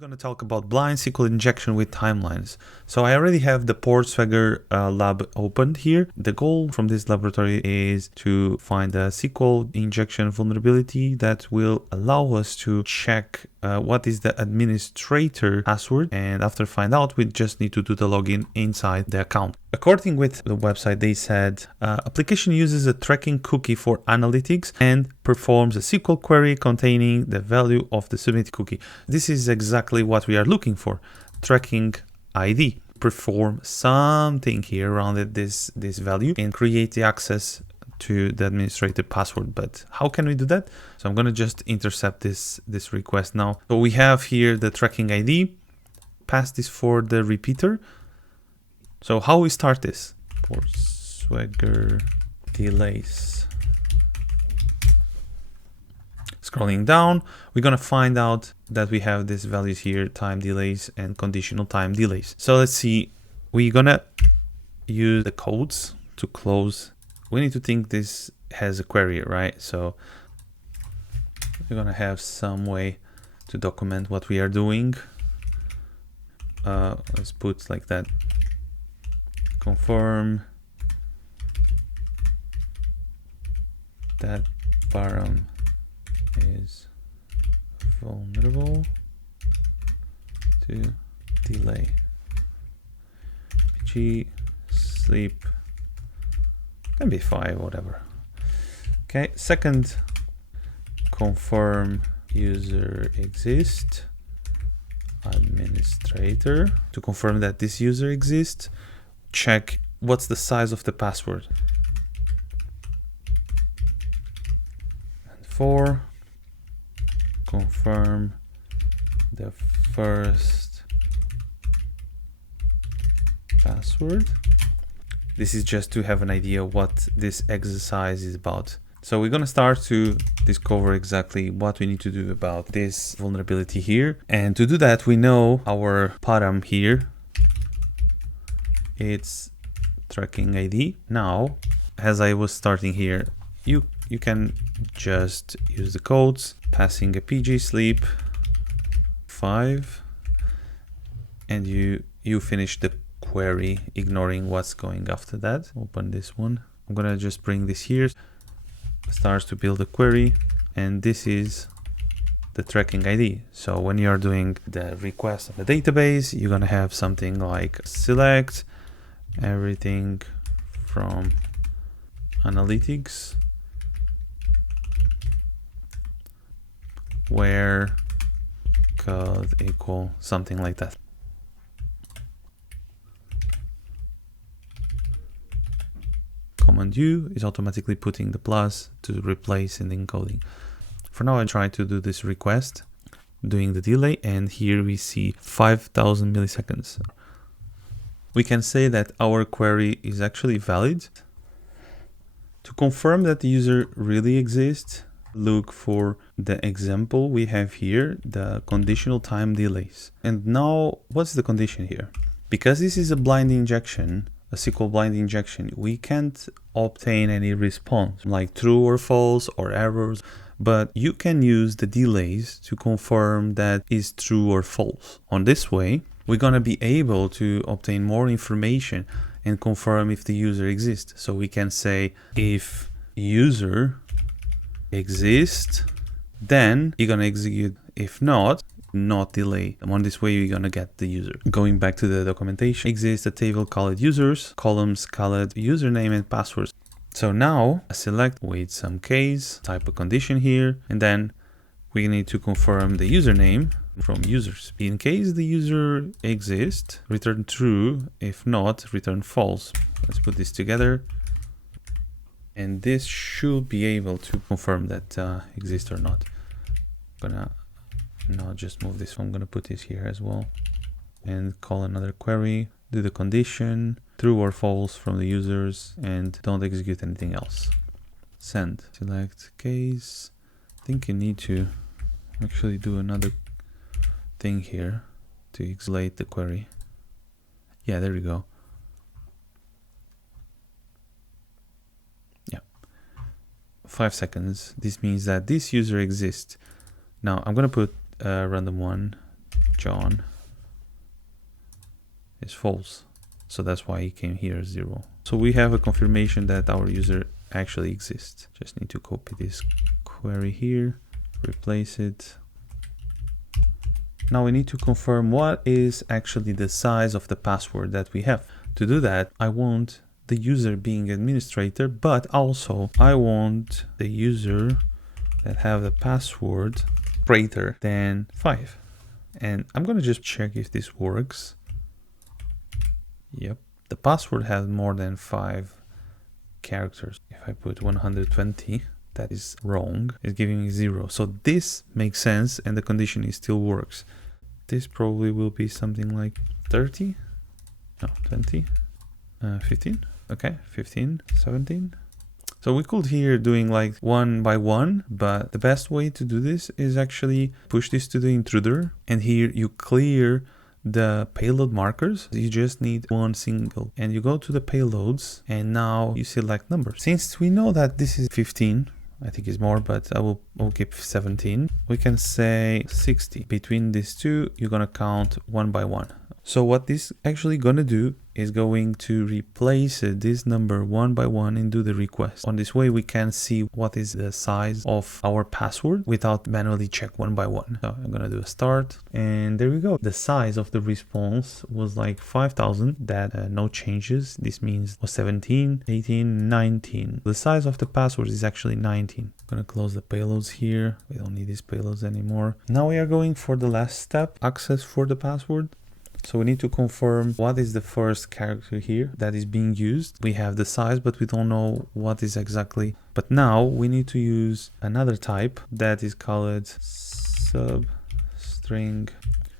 going to talk about blind SQL injection with timelines. So I already have the PortSwigger lab opened here. The goal from this laboratory is to find a SQL injection vulnerability that will allow us to check what is the administrator password, and after find out, we just need to do the login inside the account. According with the website, they said application uses a tracking cookie for analytics and performs a SQL query containing the value of the submit cookie. This is exactly what we are looking for. Tracking ID. Perform something here around this value and create the access to the administrator password. But how can we do that? So I'm going to just intercept this request now. So we have here the tracking ID. Pass this for the repeater. So how we start this? PortSwigger delays. Scrolling down, we're going to find out that we have these values here, time delays and conditional time delays. So let's see, we're going to use the codes to close. We need to think this has a query, right? So we're going to have some way to document what we are doing. Let's put like that. Confirm that param is vulnerable to delay. PG sleep can be 5, whatever. Okay, second, confirm user exists administrator. To confirm that this user exists, check what's the size of the password. And 4, confirm the first password. This is just to have an idea what this exercise is about. So we're going to start to discover exactly what we need to do about this vulnerability here. And to do that, we know our param here. It's tracking ID. Now, as I was starting here, you can just use the codes, passing a PG sleep 5, and you finish the query, ignoring what's going after that. Open this one. I'm gonna just bring this here. Starts to build a query, and this is the tracking ID. So when you are doing the request on the database, you're gonna have something like select everything from analytics where code equal something like that. Command U is automatically putting the plus to replace in the encoding. For now, I try to do this request, doing the delay, and here we see 5,000 milliseconds. We can say that our query is actually valid. To confirm that the user really exists, look for the example we have here, the conditional time delays. And now, what's the condition here? Because this is a blind injection, a SQL blind injection, we can't obtain any response like true or false or errors, but you can use the delays to confirm that is true or false. On this way, we're going to be able to obtain more information and confirm if the user exists. So we can say if user exists, then you're going to execute. If not delay. And on this way, you're going to get the user. Going back to the documentation, exists a table called users, columns called username and passwords. So now I select with some case, type a condition here, and then we need to confirm the username from users. In case the user exists, return true. If not, return false. Let's put this together. And this should be able to confirm that exists or not. I'm gonna now just move this. I'm gonna put this here as well and call another query, do the condition, true or false from the users, and don't execute anything else. Send. Select case. I think you need to actually do another thing here to isolate the query. Yeah, there we go. Yeah. 5 seconds. This means that this user exists. Now I'm gonna put a random one John is false. So that's why he came here 0. So we have a confirmation that our user actually exists. Just need to copy this query here, replace it. Now we need to confirm what is actually the size of the password that we have. To do that, I want the user being administrator, but also I want the user that have the password greater than 5. And I'm gonna just check if this works. Yep, the password has more than 5 characters. If I put 120, that is wrong. It's giving me 0. So this makes sense and the condition still works. This probably will be something like 30, no, 20, 15, okay, 15, 17. So we could here doing like 1 by 1, but the best way to do this is actually push this to the intruder, and here you clear the payload markers. You just need one single, and you go to the payloads, and now you select number. Since we know that this is 15, I think it's more, but I'll keep 17. We can say 60. Between these two, you're gonna count 1 by 1. So what this actually gonna do is going to replace this number 1 by 1 and do the request. On this way, we can see what is the size of our password without manually check 1 by 1. So I'm gonna do a start, and there we go. The size of the response was like 5,000. That no changes. This means was 17, 18, 19. The size of the password is actually 19. I'm gonna close the payloads here. We don't need these payloads anymore. Now we are going for the last step, access for the password. So we need to confirm what is the first character here that is being used. We have the size, but we don't know what is exactly. But now we need to use another type that is called substring.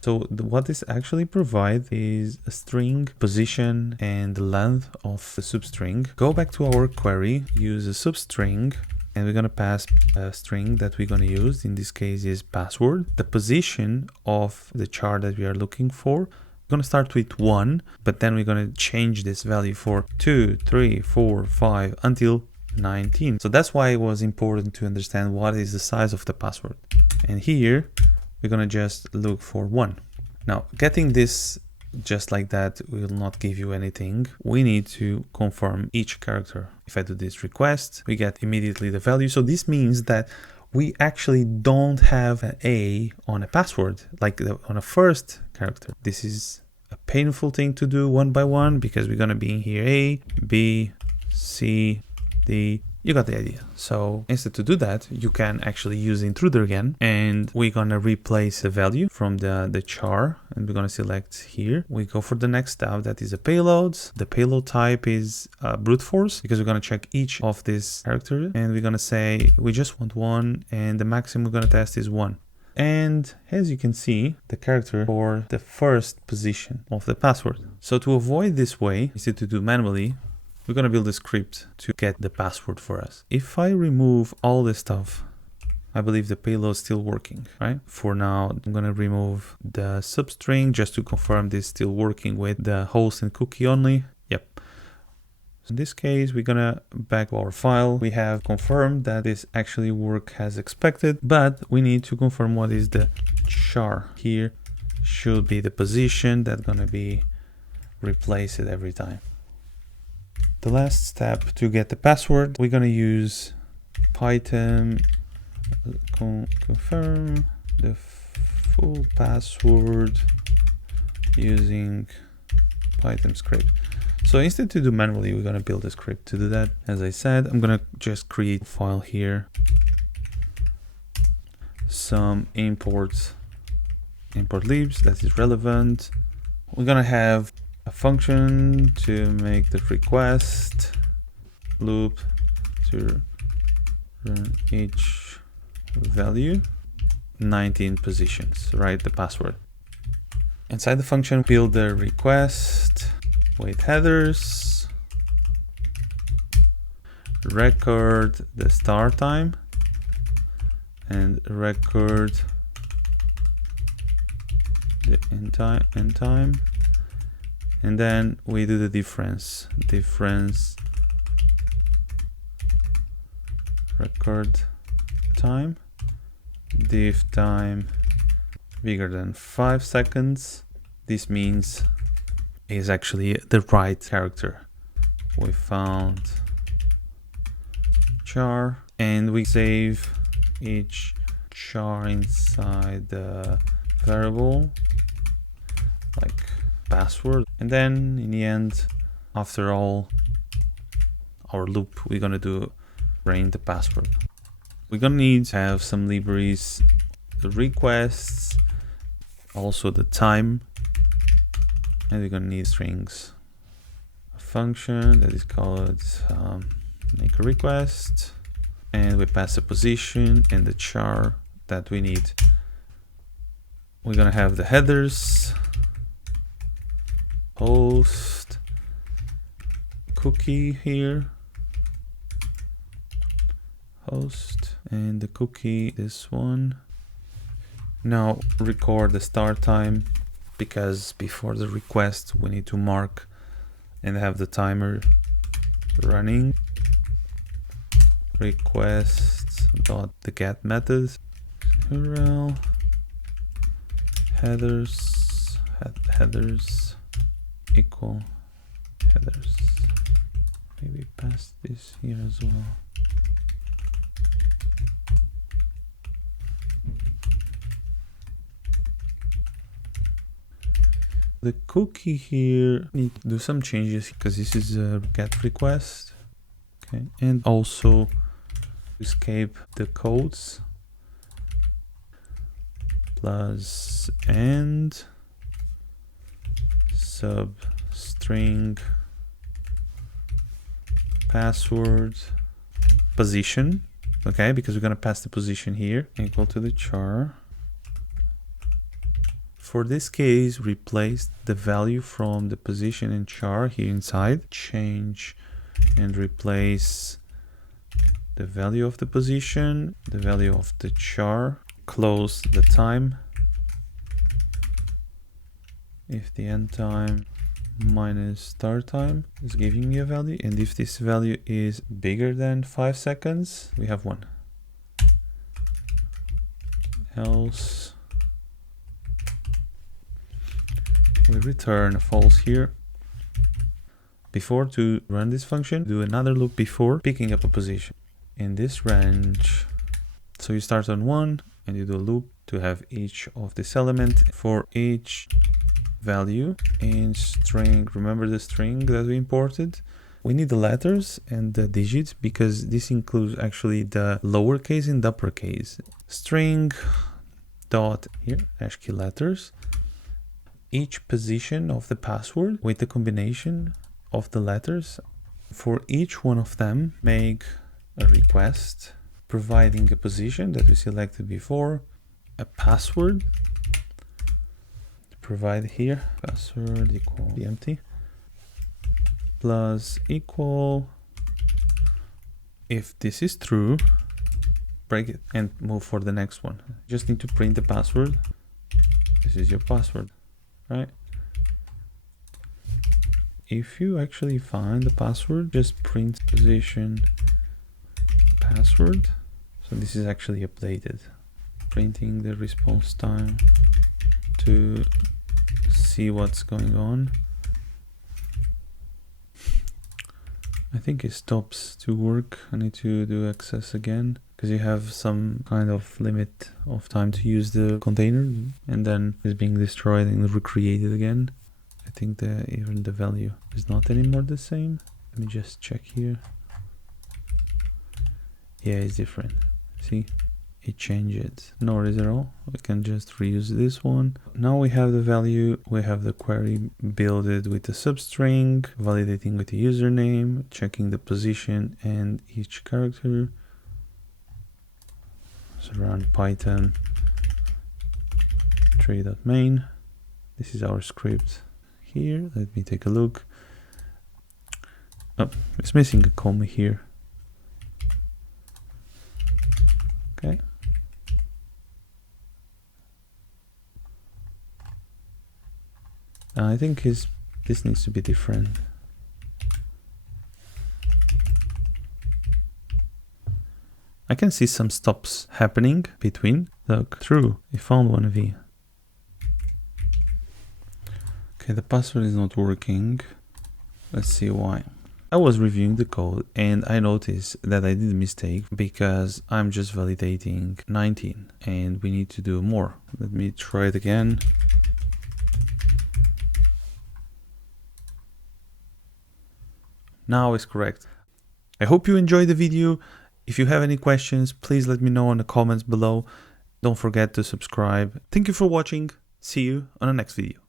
So what this actually provides is a string, position, and the length of the substring. Go back to our query, use a substring, and we're going to pass a string that we're going to use. In this case is password. The position of the char that we are looking for, we're going to start with 1, but then we're going to change this value for 2, 3, 4, 5 until 19. So that's why it was important to understand what is the size of the password. And here we're going to just look for 1. Now getting this just like that will not give you anything. We need to confirm each character. If I do this request, we get immediately the value. So this means that we actually don't have an A on a password, like on a first character. This is a painful thing to do 1 by 1 because we're going to be in here A, B, C, D. You got the idea. So instead to do that, you can actually use intruder again, and we're gonna replace the value from the char, and we're gonna select here. We go for the next step, that is a payloads. The payload type is brute force because we're gonna check each of these characters, and we're gonna say we just want 1, and the maximum we're gonna test is 1. And as you can see, the character for the first position of the password. So to avoid this way, instead to do manually, we're going to build a script to get the password for us. If I remove all this stuff, I believe the payload is still working, right? For now, I'm going to remove the substring just to confirm this is still working with the host and cookie only. Yep. So in this case, we're going to back to our file. We have confirmed that this actually worked as expected, but we need to confirm what is the char. Here should be the position that's going to be replaced every time. The last step to get the password, we're going to use Python confirm the full password using Python script. So instead to do manually, we're going to build a script to do that. As I said, I'm going to just create a file here, some import libs that is relevant. We're going to have a function to make the request, loop to run each value, 19 positions, right? The password. Inside the function, build the request, wait headers, record the start time, and record the end time. And then we do the difference record time, diff time bigger than 5 seconds. This means is actually the right character. We found char and we save each char inside the variable like password, and then in the end, after all our loop, we're gonna do print the password. We're gonna need to have some libraries, the requests, also the time, and we're gonna need strings. A function that is called make a request, and we pass a position and the char that we need. We're gonna have the headers, host, cookie here, host, and the cookie, this one. Now record the start time, because before the request we need to mark and have the timer running. Request dot the get method, URL, headers, headers equal headers. Maybe pass this here as well. The cookie here need to do some changes because this is a get request. Okay, and also escape the codes plus and substring password position. Okay, because we're gonna pass the position here equal to the char. For this case, replace the value from the position and char here inside, change and replace the value of the position, the value of the char, close the time. If the end time minus start time is giving me a value, and if this value is bigger than 5 seconds, we have 1. Else we return false here. Before to run this function, do another loop before picking up a position in this range. So you start on 1 and you do a loop to have each of this element for each value in string. Remember the string that we imported? We need the letters and the digits because this includes actually the lowercase and uppercase. String dot here ASCII letters. Each position of the password with the combination of the letters. For each one of them, make a request providing a position that we selected before, a password, provide here password equal empty plus equal. If this is true, break it and move for the next one. Just need to print the password. This is your password, right? If you actually find the password, just print position password. So this is actually updated. Printing the response time to see what's going on. I think it stops to work. I need to do access again because you have some kind of limit of time to use the container, and then it's being destroyed and recreated again. I think that even the value is not anymore the same. Let me just check here. Yeah, it's different. See, it changed. No worries at all. We can just reuse this one. Now we have the value. We have the query builded with the substring, validating with the username, checking the position and each character. So run Python 3.main. This is our script. Here, let me take a look. Oh, it's missing a comma here. Okay. I think this needs to be different. I can see some stops happening between. Look, true, I found one V. Okay, the password is not working. Let's see why. I was reviewing the code and I noticed that I did a mistake because I'm just validating 19 and we need to do more. Let me try it again. Now it's correct. I hope you enjoyed the video. If you have any questions, please let me know in the comments below. Don't forget to subscribe. Thank you for watching. See you on the next video.